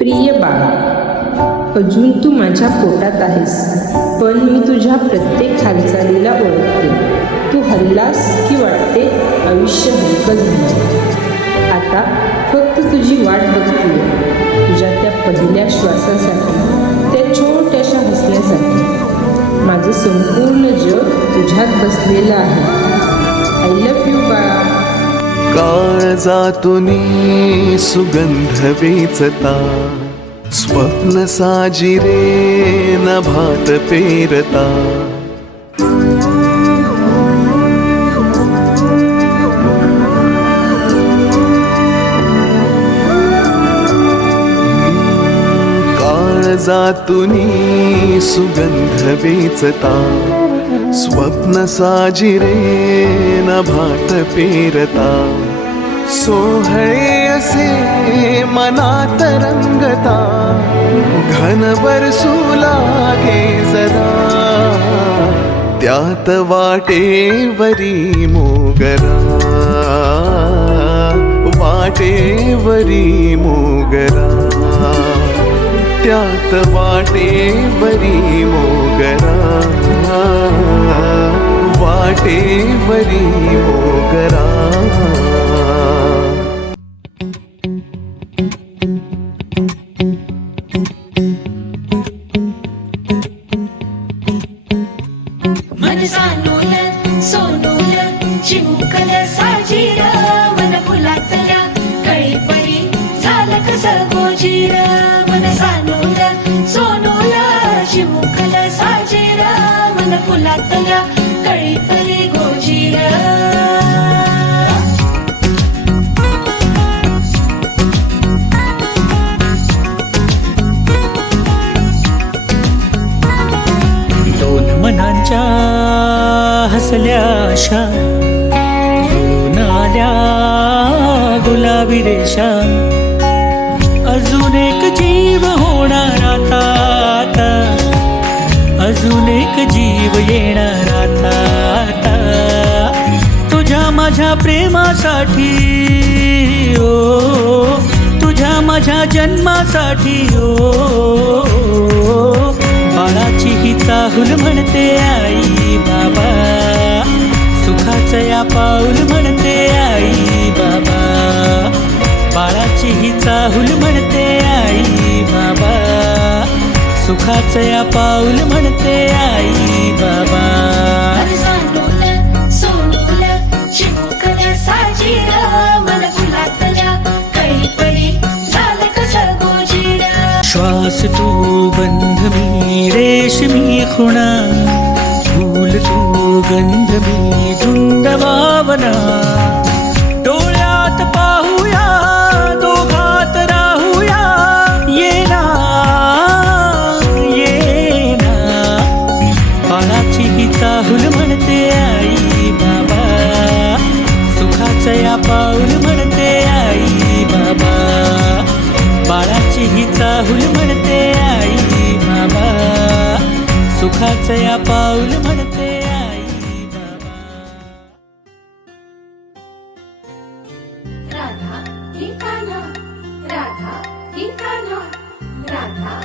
प्रिय बाळा, अजून तू माझ्या पोटात आहेस, पण मी तुझ्या प्रत्येक हालचालीला ओळखते. तू हल्लास की वाटते आयुष्य हलकं झालं. आता फक्त तुझी वाट बघते, तुझ्या त्या पहिल्या श्वासासाठी, त्या छोट्याशा हसण्यासाठी. माझं संपूर्ण जग तुझ्यात बसलेलं आहे. आय लव्ह यू बाळा. काळजातूनी सुगंध वेचता, स्वप्न साजिरे नभात पेरता. काळजातूनी सुगंध वेचता, स्वप्न साजिरे नभात पेरता. सोहळे असे मनात रंगता, घन बरसू लागे जरा. त्यात वाटेवरी मोगरा, वाटेवरी मोगरा. त्यात वाटेवरी मोगरा, वाटेवरी मोगरा. मन सानूल सोनूल चिमुकल साजीर, मन फुलातल्या कळीपरी झालं कसं गोजीर. मन सानूल सोनूल चिमुकल साजीर, मन फुलातल्या कळीपरी गोजीर. मनांच्या हसल्या आशा, जुळून आल्या गुलाबी रेषा. अजून एक जीव होणार आता, अजून एक जीव येणार आता. तुझ्या माझ्या प्रेमासाठी, ओ तुझ्या माझ्या जन्मासाठी. ओ बाळाची ही चाहूल म्हणते आई बाबा, सुखाचं या पाऊल म्हणते आई बाबा. बाळाची ही चाहूल म्हणते आई बाबा, सुखाचं या पाऊल म्हणते आई बाबा. मन सानूल सोनूल चिमुकल साजीर, मन फुलातल्या कळीपरी झालं कसं गोजीर. श्वास तू गंध मी रेशमी खुणा, फूल तू गंध मी धुंद भावना. डोळ्यात पाहूया दोघात राहूया, येना येना. बाळाची ही चाहूल म्हणते आई बाबा, सुखाचं या पाऊल म्हणते आई बाबा. बाळाची ही चाहूल म्हणते आई बाबा, सुखाचं या पाऊल म्हणते आई बाबा. राधा ही कान्हा, राधा ही कान्हा, राधा